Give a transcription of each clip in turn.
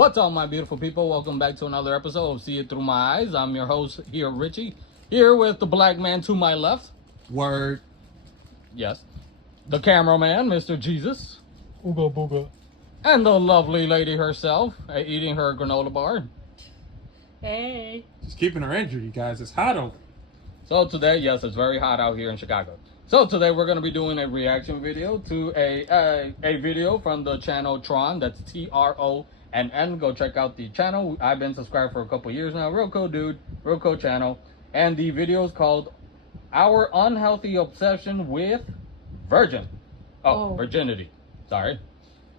What's up, my beautiful people? Welcome back to another episode of See It Through My Eyes. I'm your host here, Richie, here with the black man to my left. Word. Yes. The cameraman, Mr. Jesus. Ooga booga. And the lovely lady herself, eating her granola bar. Hey. Just keeping her injured, you guys. It's hot over. So today, yes, it's very hot out here in Chicago. So today we're going to be doing a reaction video to a video from the channel Tron. That's TRONN. Go check out the channel. I've been subscribed for a couple years now. Real cool dude. Real cool channel. And the video is called Our Unhealthy Obsession with Virginity. Sorry.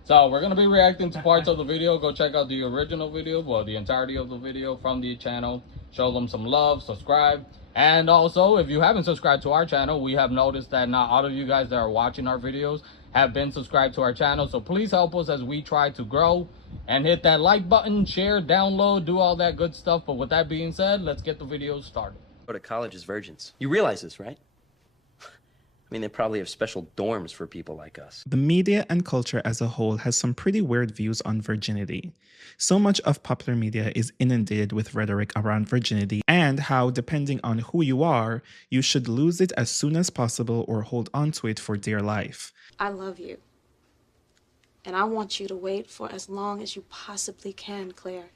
So we're going to be reacting to parts of the video. Go check out the original video, well, the entirety of the video from the channel. Show them some love, subscribe. And also, if you haven't subscribed to our channel, we have noticed that not all of you guys that are watching our videos have been subscribed to our channel. So please help us as we try to grow, and hit that like button, share, download, do all that good stuff. But with that being said, let's get the video started. Go to college as virgins. You realize this, right? I mean, they probably have special dorms for people like us. The media and culture as a whole has some pretty weird views on virginity. So much of popular media is inundated with rhetoric around virginity and how, depending on who you are, you should lose it as soon as possible or hold on to it for dear life. I love you. And I want you to wait for as long as you possibly can, Claire.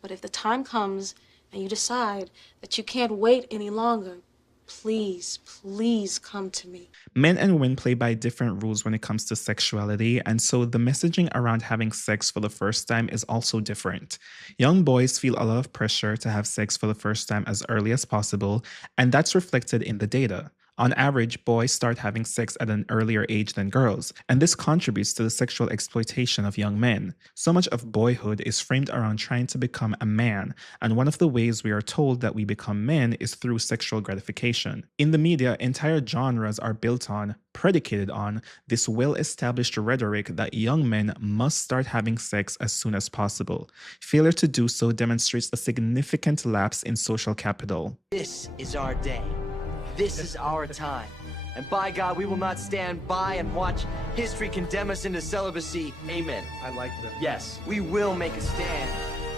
But if the time comes and you decide that you can't wait any longer, please, please come to me. Men and women play by different rules when it comes to sexuality, and so the messaging around having sex for the first time is also different. Young boys feel a lot of pressure to have sex for the first time as early as possible, and that's reflected in the data. On average, boys start having sex at an earlier age than girls, and this contributes to the sexual exploitation of young men. So much of boyhood is framed around trying to become a man, and one of the ways we are told that we become men is through sexual gratification. In the media, entire genres are built on, predicated on, this well-established rhetoric that young men must start having sex as soon as possible. Failure to do so demonstrates a significant lapse in social capital. This is our day. This is our time. And by God, we will not stand by and watch history condemn us into celibacy. Amen. I like that. Yes, we will make a stand.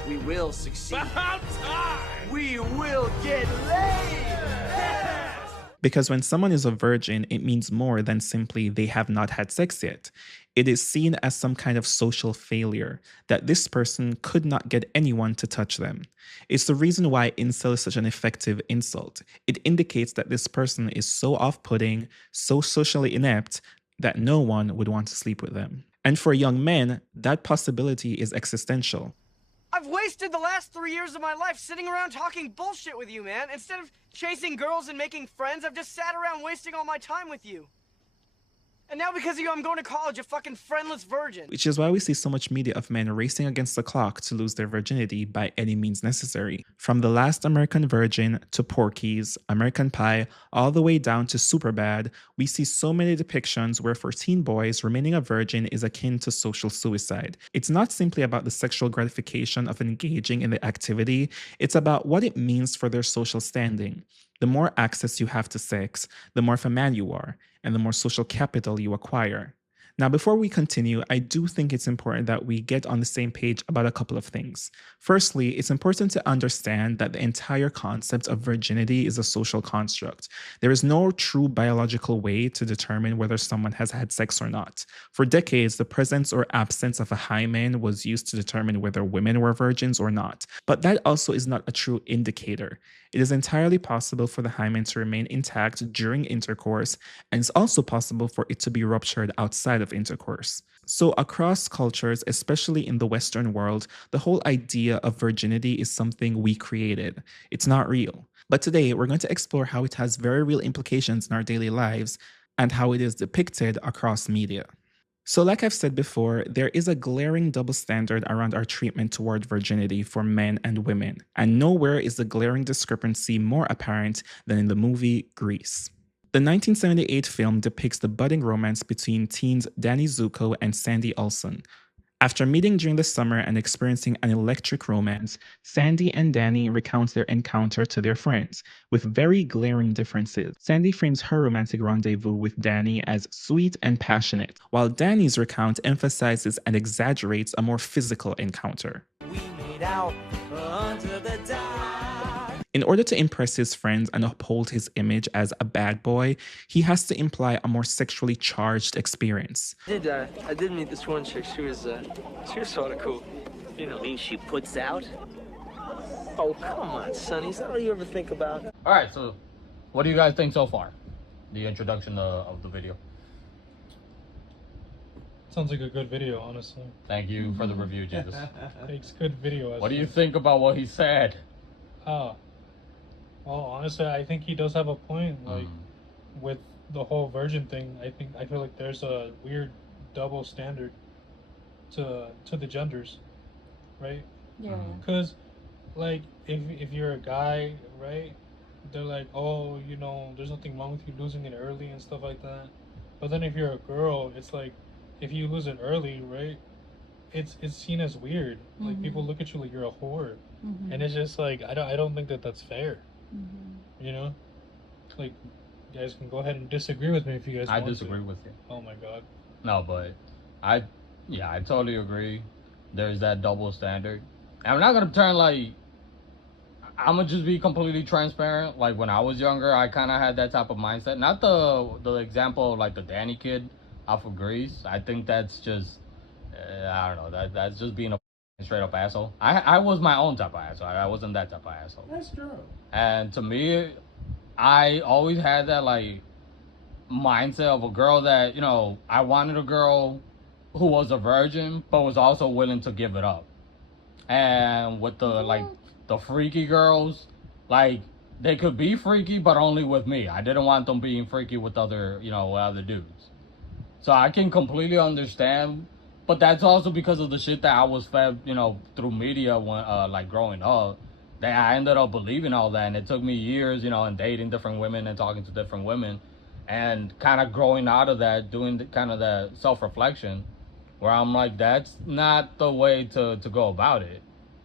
We will succeed. About time! We will get laid! Because when someone is a virgin, it means more than simply they have not had sex yet. It is seen as some kind of social failure, that this person could not get anyone to touch them. It's the reason why incel is such an effective insult. It indicates that this person is so off-putting, so socially inept, that no one would want to sleep with them. And for young men, that possibility is existential. I've wasted the last 3 years of my life sitting around talking bullshit with you, man. Instead of chasing girls and making friends, I've just sat around wasting all my time with you. And now because of you, I'm going to college, a fucking friendless virgin. Which is why we see so much media of men racing against the clock to lose their virginity by any means necessary. From The Last American Virgin to Porky's, American Pie, all the way down to Superbad, we see so many depictions where for teen boys, remaining a virgin is akin to social suicide. It's not simply about the sexual gratification of engaging in the activity, it's about what it means for their social standing. The more access you have to sex, the more of a man you are, and the more social capital you acquire. Now, before we continue, I do think it's important that we get on the same page about a couple of things. Firstly, it's important to understand that the entire concept of virginity is a social construct. There is no true biological way to determine whether someone has had sex or not. For decades, the presence or absence of a hymen was used to determine whether women were virgins or not. But that also is not a true indicator. It is entirely possible for the hymen to remain intact during intercourse, and it's also possible for it to be ruptured outside of intercourse. So across cultures, especially in the Western world, the whole idea of virginity is something we created. It's not real. But today, we're going to explore how it has very real implications in our daily lives and how it is depicted across media. So like I've said before, there is a glaring double standard around our treatment toward virginity for men and women, and nowhere is the glaring discrepancy more apparent than in the movie Grease. The 1978 film depicts the budding romance between teens Danny Zuko and Sandy Olson, After meeting during the summer and experiencing an electric romance, Sandy and Danny recount their encounter to their friends, with very glaring differences. Sandy frames her romantic rendezvous with Danny as sweet and passionate, while Danny's recount emphasizes and exaggerates a more physical encounter. We made out under the dark. In order to impress his friends and uphold his image as a bad boy, he has to imply a more sexually charged experience. I did meet this one chick. She was sort of cool. You know, mean she puts out? Oh, come on, Sonny. Is that all you ever think about? All right, so what do you guys think so far? The introduction of the video. Sounds like a good video, honestly. Thank you for the review, Jesus. It's good video. What do you think about what he said? Well, honestly, I think he does have a point. Like, with the whole virgin thing, I feel like there's a weird double standard to the genders, right? Yeah. Because, like, if you're a guy, right, they're like, oh, you know, there's nothing wrong with you losing it early and stuff like that. But then if you're a girl, it's like, if you lose it early, right, it's seen as weird. Like, people look at you like you're a whore, and it's just like, I don't think that's fair. You know, like, you guys can go ahead and disagree with me if you guys want to. I disagree with you. Oh my god. No, but I totally agree. There's that double standard. And I'm not gonna pretend like, I'm gonna just be completely transparent. Like, when I was younger, I kind of had that type of mindset. Not the example of, like, the Danny kid off of Grease. I think that's just, I don't know, that's just being a straight up asshole. I was my own type of asshole. I wasn't that type of asshole. That's true. And to me, I always had that, like, mindset of a girl that, you know, I wanted a girl who was a virgin but was also willing to give it up. And with the like the freaky girls, like, they could be freaky but only with me. I didn't want them being freaky with other, you know, other dudes. So I can completely understand, but that's also because of the shit that I was fed, you know, through media when like growing up. That I ended up believing all that, and it took me years, you know, and dating different women and talking to different women, and kind of growing out of that, doing kind of that self-reflection, where I'm like, that's not the way to go about it.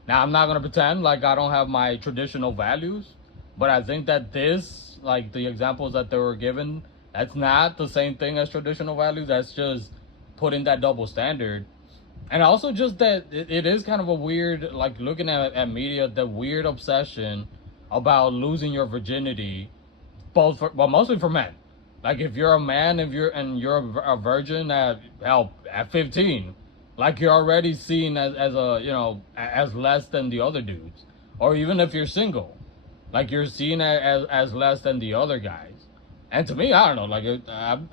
Now, I'm not gonna pretend like I don't have my traditional values, but I think that this, like the examples that they were given, that's not the same thing as traditional values. That's just putting that double standard. And also just that it is kind of a weird, like, looking at media, the weird obsession about losing your virginity, but mostly for men. Like, if you're a man, if you're a virgin at 15, like, you're already seen as a, you know, as less than the other dudes. Or even if you're single, like, you're seen as less than the other guys. And to me, I don't know, like,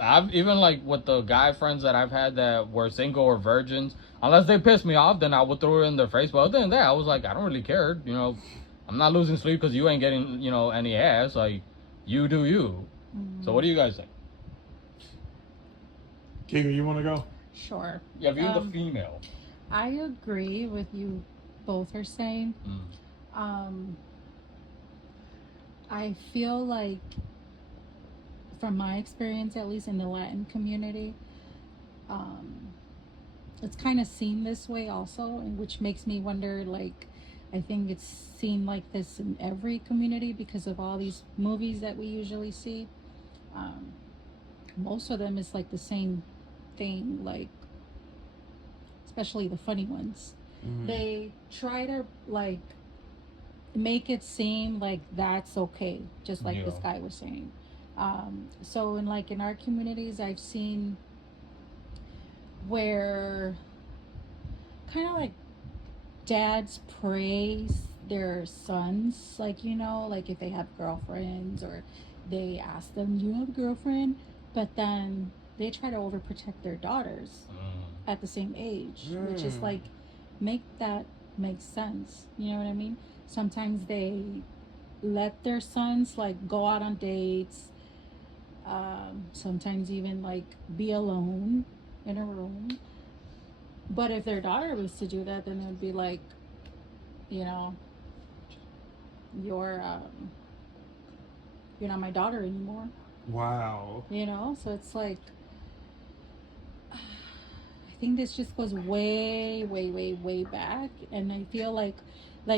I've even, like, with the guy friends that I've had that were single or virgins, unless they pissed me off, then I would throw it in their face. But other than that, I was like, I don't really care. You know, I'm not losing sleep because you ain't getting, you know, any ass. Like, you do you. So what do you guys think? Kiga, you want to go? Sure. Yeah, if you're the female. I agree with you both are saying. I feel like, from my experience, at least in the Latin community, it's kind of seen this way also, and which makes me wonder, like, I think it's seen like this in every community because of all these movies that we usually see. Most of them is like the same thing, like, especially the funny ones. They try to, like, make it seem like that's okay, just like this guy was saying. So in our communities, I've seen where kind of like dads praise their sons, like, you know, like if they have girlfriends, or they ask them, do you have a girlfriend? But then they try to overprotect their daughters at the same age, which is like, make that make sense. You know what I mean? Sometimes they let their sons, like, go out on dates, sometimes even, like, be alone in a room. But if their daughter was to do that, then it would be like, you know, you're not my daughter anymore. Wow. You know, so it's like, I think this just goes way, way, way, way back. And I feel like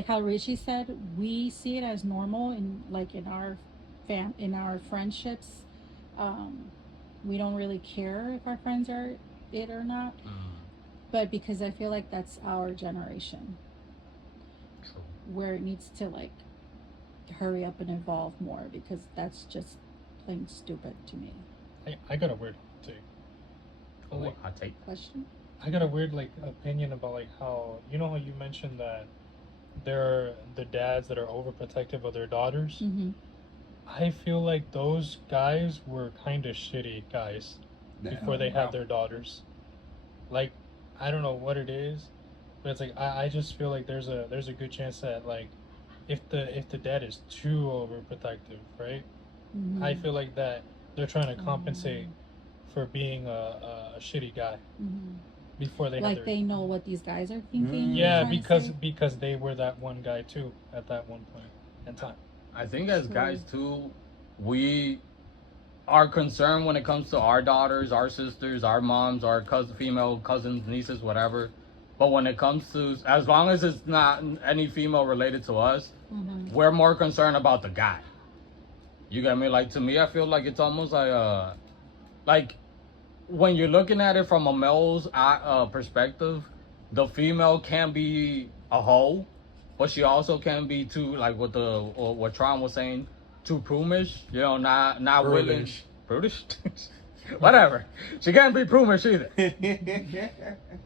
how Richie said, we see it as normal in like in our in our friendships. We don't really care if our friends are it or not. But because I feel like that's our generation, where it needs to like hurry up and evolve more, because that's just plain stupid to me. I got a weird take. But, like, I take Question? I got a weird like opinion about like how, you know how you mentioned that there are the dads that are overprotective of their daughters. Mm-hmm. I feel like those guys were kind of shitty guys before they had their daughters. Like, I don't know what it is, but it's like I just feel like there's a good chance that like if the dad is too overprotective, right? Mm-hmm. I feel like that they're trying to compensate for being a shitty guy before they like had their, they know what these guys are thinking. yeah, you're trying to say? because they were that one guy too at that one point in time. I think as guys too, we are concerned when it comes to our daughters, our sisters, our moms, our female cousins, nieces, whatever. But when it comes to, as long as it's not any female related to us, we're more concerned about the guy. You get me? Like, to me, I feel like it's almost like when you're looking at it from a male's perspective, the female can be a hoe, but she also can be too, like what Tron was saying, too prudish. You know, not willing. Prudish. Whatever. She can't be prudish either.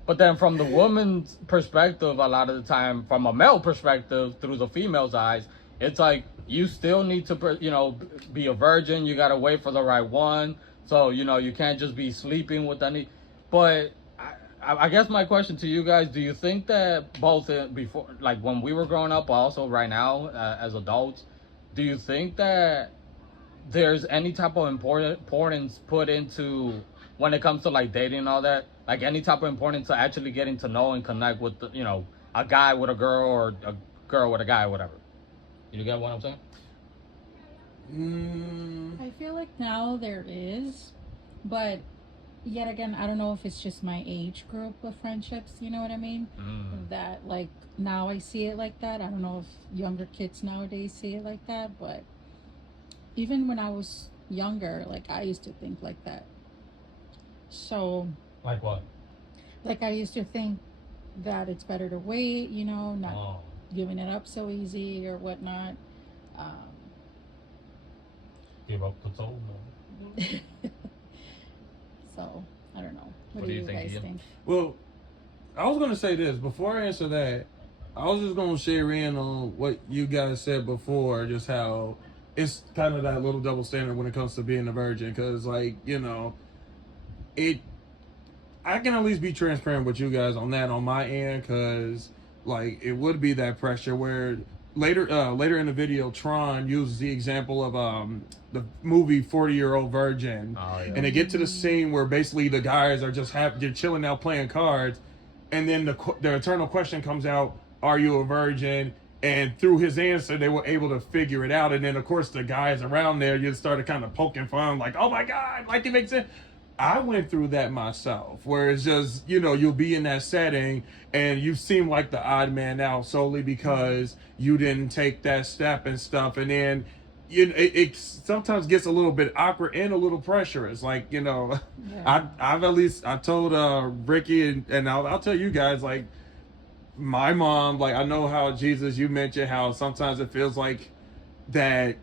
But then from the woman's perspective, a lot of the time, from a male perspective, through the female's eyes, it's like you still need to, you know, be a virgin. You gotta wait for the right one. So, you know, you can't just be sleeping with any. But I guess my question to you guys: do you think that both before, like when we were growing up, but also right now as adults, do you think that there's any type of importance put into when it comes to like dating and all that, like any type of importance to actually getting to know and connect with the, you know, a guy with a girl or a girl with a guy or whatever? You get what I'm saying? I feel like now there is, but yet again, I don't know if it's just my age group of friendships, you know what I mean? That like now I see it like that. I don't know if younger kids nowadays see it like that, but even when I was younger, like I used to think like that. So Like what? like I used to think that it's better to wait, you know, not giving it up so easy or whatnot. Give up the soul. So I don't know. What do you think, guys Ian? think? Well, I was gonna say this before I answer that. I was just gonna share in on what you guys said before, just how it's kind of that little double standard when it comes to being a virgin, because like, you know, I can at least be transparent with you guys on that on my end, because like it would be that pressure where later in the video Tron uses the example of the movie 40-Year-Old Virgin. And they get to the scene where basically the guys are just they're chilling out playing cards, and then the eternal question comes out, are you a virgin? And through his answer, they were able to figure it out. And then, of course, the guys around there just started kind of poking fun, like, oh, my God, like, it makes sense. I went through that myself, where it's just, you know, you'll be in that setting and you seem like the odd man out solely because you didn't take that step and stuff. And then, you know, it sometimes gets a little bit awkward and a little pressurous. Like, you know, I told Ricky and I'll tell you guys, like, my mom, like, I know how Jesus, you mentioned how sometimes it feels like that,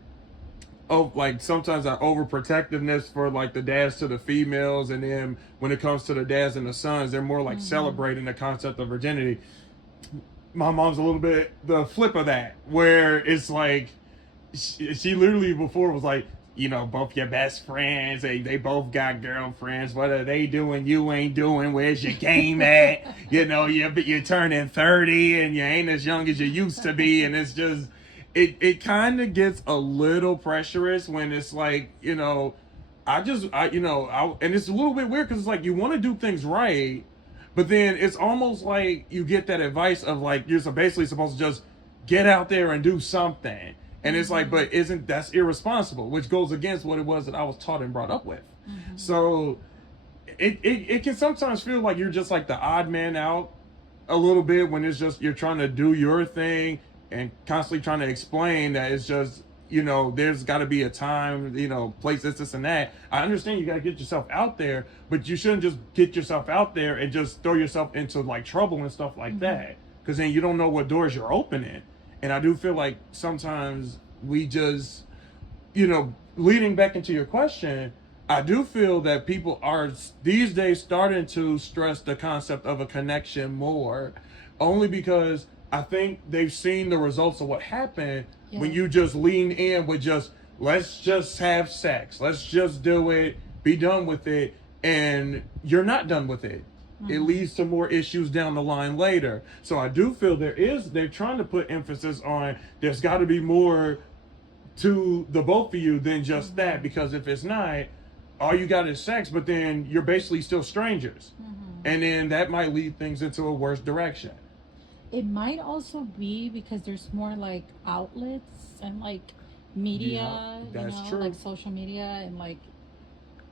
like sometimes that overprotectiveness for like the dads to the females, and then when it comes to the dads and the sons, they're more like celebrating the concept of virginity. My mom's a little bit the flip of that, where it's like she literally before was like, you know, both your best friends, they both got girlfriends. What are they doing? You ain't doing. Where's your game at? You know, you're turning 30 and you ain't as young as you used to be. And it's just, it kind of gets a little pressurous when it's like, you know, and it's a little bit weird because it's like you want to do things right, but then it's almost like you get that advice of like, you're basically supposed to just get out there and do something. And it's like, but that's irresponsible, which goes against what it was that I was taught and brought up with. So it can sometimes feel like you're just like the odd man out a little bit when it's just you're trying to do your thing and constantly trying to explain that it's just, you know, there's got to be a time, you know, place this and that. I understand you got to get yourself out there, but you shouldn't just get yourself out there and just throw yourself into like trouble and stuff like that, because then you don't know what doors you're opening. And I do feel like sometimes we just, you know, leading back into your question, I do feel that people are these days starting to stress the concept of a connection more, only because I think they've seen the results of what happened when you just lean in with just, let's just have sex, let's just do it, be done with it, and you're not done with it. It leads to more issues down the line later. So I do feel they're trying to put emphasis on there's got to be more to the both of you than just that, because if it's not, all you got is sex, but then you're basically still strangers. And then that might lead things into a worse direction. It might also be because there's more like outlets and like media, that's you know, true. like social media, and like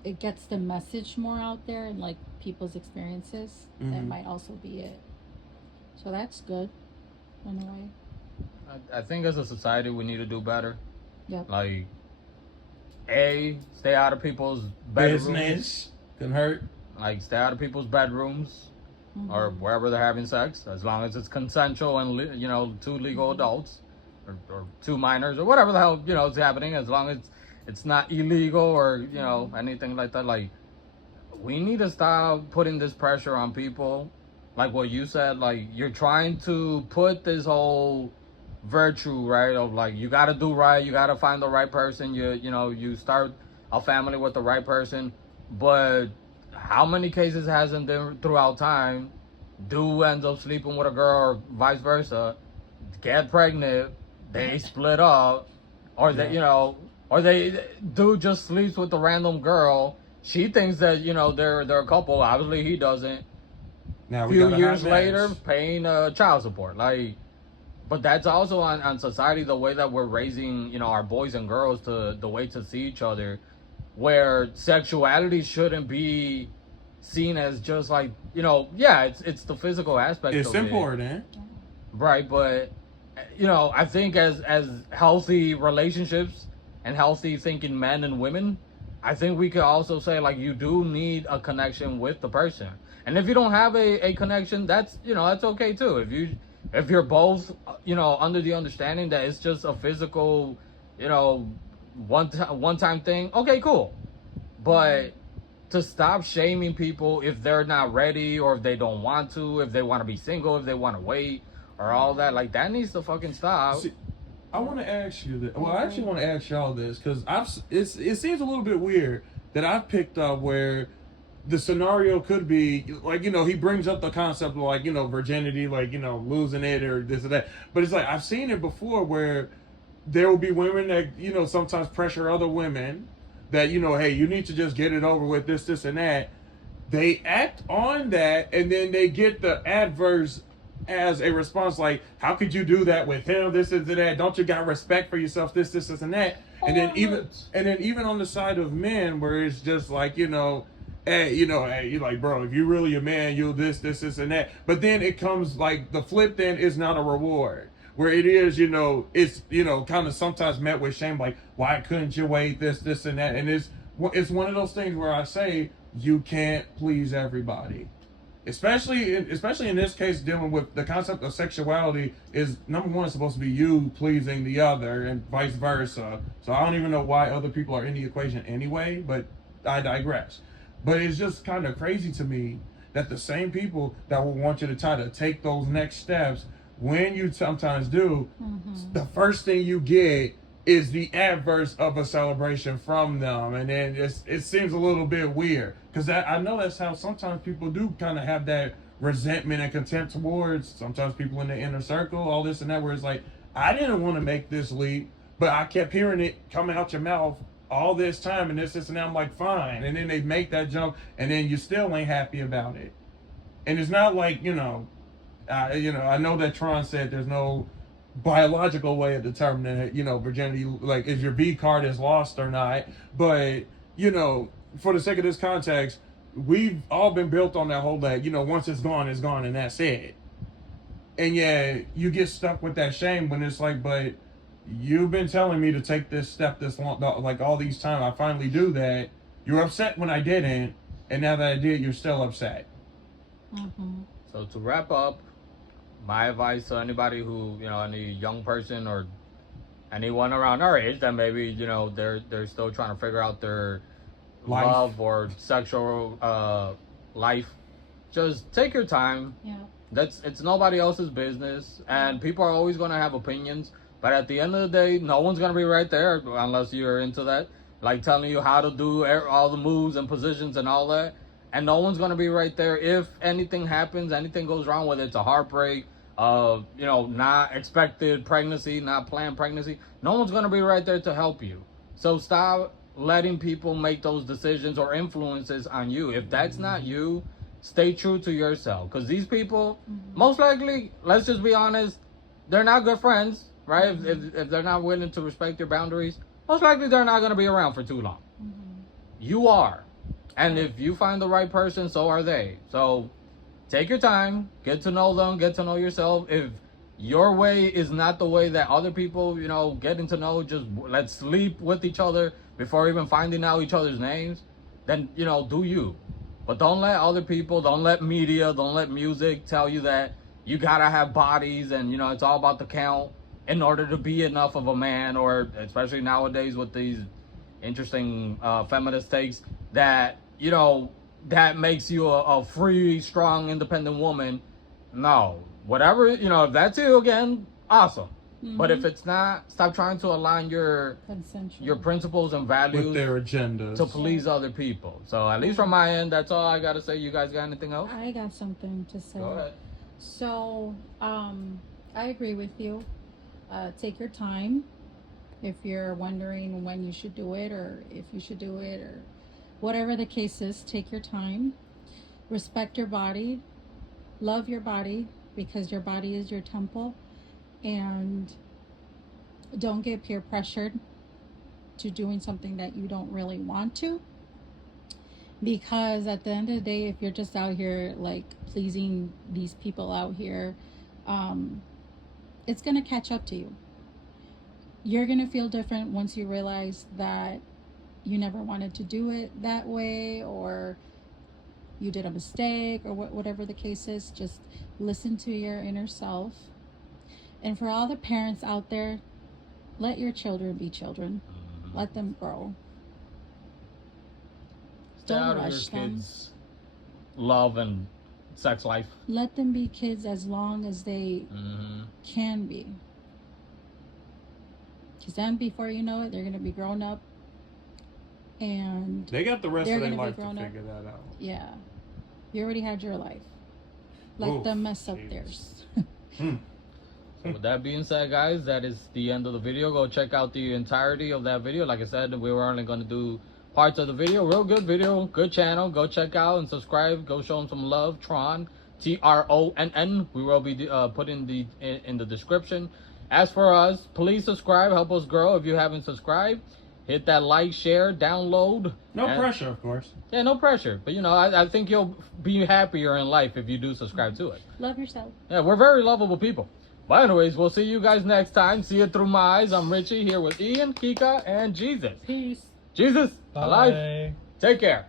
it gets the message more out there and like people's experiences. That might also be it. So that's good in a way. I think as a society we need to do better. Yep. Like, stay out of people's bedrooms. Business can hurt. Like, stay out of people's bedrooms or wherever they're having sex, as long as it's consensual and you know, two legal adults or two minors or whatever the hell, you know, is happening, as long as it's not illegal or, you know, anything like that. Like, we need to stop putting this pressure on people. Like what you said, like, you're trying to put this whole virtue, right, of like, you got to do right, you got to find the right person, you know, you start a family with the right person. But how many cases hasn't there throughout time, dude ends up sleeping with a girl or vice versa, get pregnant, they split up, or they, you know, or they dude just sleeps with a random girl, she thinks that, you know, they're a couple, obviously he doesn't. Now a few years later paying child support. Like, but that's also on society, the way that we're raising, you know, our boys and girls, to the way to see each other, where sexuality shouldn't be seen as just like, you know, yeah, it's the physical aspect it's of it. important, Right, but you know, I think as healthy relationships and healthy thinking men and women, I think we could also say, like, you do need a connection with the person. And if you don't have a connection, that's, you know, that's okay too. If you're both, you know, under the understanding that it's just a physical, you know, one time thing, okay, cool. But to stop shaming people if they're not ready, or if they don't want to, if they want to be single, if they want to wait, or all that, like, that needs to fucking stop. See, I want to ask you that. Well, I actually want to ask y'all this, because it seems a little bit weird that I've picked up where the scenario could be like, you know, he brings up the concept of, like, you know, virginity, like, you know, losing it or this or that. But it's like, I've seen it before where there will be women that, you know, sometimes pressure other women that, you know, hey, you need to just get it over with, this and that. They act on that, and then they get the adverse as a response, like, how could you do that with him, this and that, don't you got respect for yourself, this and that. And then even on the side of men, where it's just like, you know, hey, you're like, bro, if you really a man, you'll this and that. But then it comes like the flip then is not a reward, where it is, you know, it's, you know, kind of sometimes met with shame, like, why couldn't you wait, this and that. And it's one of those things where I say you can't please everybody. Especially in this case, dealing with the concept of sexuality, is number one, it's supposed to be you pleasing the other and vice versa. So I don't even know why other people are in the equation anyway, but I digress. But it's just kind of crazy to me that the same people that will want you to try to take those next steps, when you sometimes do, the first thing you get is the adverse of a celebration from them. And then it seems a little bit weird, because I know that's how sometimes people do kind of have that resentment and contempt towards sometimes people in the inner circle, all this and that, where it's like, I didn't want to make this leap, but I kept hearing it coming out your mouth all this time, and this and that. I'm like, fine. And then they make that jump, and then you still ain't happy about it. And it's not like, you know, I know that Tron said there's no biological way of determining it, you know, virginity, like if your V card is lost or not. But, you know, for the sake of this context, we've all been built on that whole that, you know, once it's gone, and that's it. And yeah, you get stuck with that shame when it's like, but you've been telling me to take this step this long, like all these times. I finally do that. You're upset when I didn't, and now that I did, you're still upset. Mm-hmm. So to wrap up, my advice to anybody who, you know, any young person or anyone around our age that maybe, you know, they're still trying to figure out their love or sexual life, just take your time. Yeah. It's nobody else's business, and people are always going to have opinions, but at the end of the day, no one's going to be right there unless you're into that, like telling you how to do all the moves and positions and all that. And no one's going to be right there if anything happens, anything goes wrong, whether it's a heartbreak, you know, not expected pregnancy, not planned pregnancy. No one's going to be right there to help you. So stop letting people make those decisions or influences on you. If that's not you, stay true to yourself. Because these people, most likely, let's just be honest, they're not good friends, right? If they're not willing to respect your boundaries, most likely they're not going to be around for too long. You are. And if you find the right person, so are they. So take your time, get to know them, get to know yourself. If your way is not the way that other people, you know, getting to know, just let's sleep with each other before even finding out each other's names, then, you know, do you. But don't let other people, don't let media, don't let music tell you that you gotta have bodies and, you know, it's all about the count in order to be enough of a man, or especially nowadays with these interesting feminist takes that, you know, that makes you a free, strong, independent woman. No. Whatever, you know, if that's you, again, awesome. But if it's not, stop trying to align your principles and values with their agendas to please other people. So at least from my end, that's all I gotta say. You guys got anything else? I got something to say. Go ahead. So, I agree with you. Take your time. If you're wondering when you should do it, or if you should do it, or whatever the case is, take your time. Respect your body. Love your body, because your body is your temple. And don't get peer pressured to doing something that you don't really want to. Because at the end of the day, if you're just out here like pleasing these people out here, it's going to catch up to you. You're going to feel different once you realize that you never wanted to do it that way, or you did a mistake, or whatever the case is. Just listen to your inner self. And for all the parents out there, let your children be children. Let them grow. Don't rush them. Kids' love and sex life. Let them be kids as long as they can be. Because then before you know it, they're going to be grown up. And they got the rest of their life to figure that out. Yeah. You already had your life. Let them mess up theirs. So with that being said, guys, that is the end of the video. Go check out the entirety of that video. Like I said, we were only going to do parts of the video. Real good video, good channel. Go check out and subscribe. Go show them some love. Tron, Tronn. We will be putting in the description. As for us, please subscribe. Help us grow. If you haven't subscribed, hit that like, share, download. No pressure, of course. Yeah, no pressure. But, you know, I think you'll be happier in life if you do subscribe to it. Love yourself. Yeah, we're very lovable people. But anyways, we'll see you guys next time. See it through my eyes. I'm Richie here with Ian, Kika, and Jesus. Peace. Jesus, Bye. alive. Take care.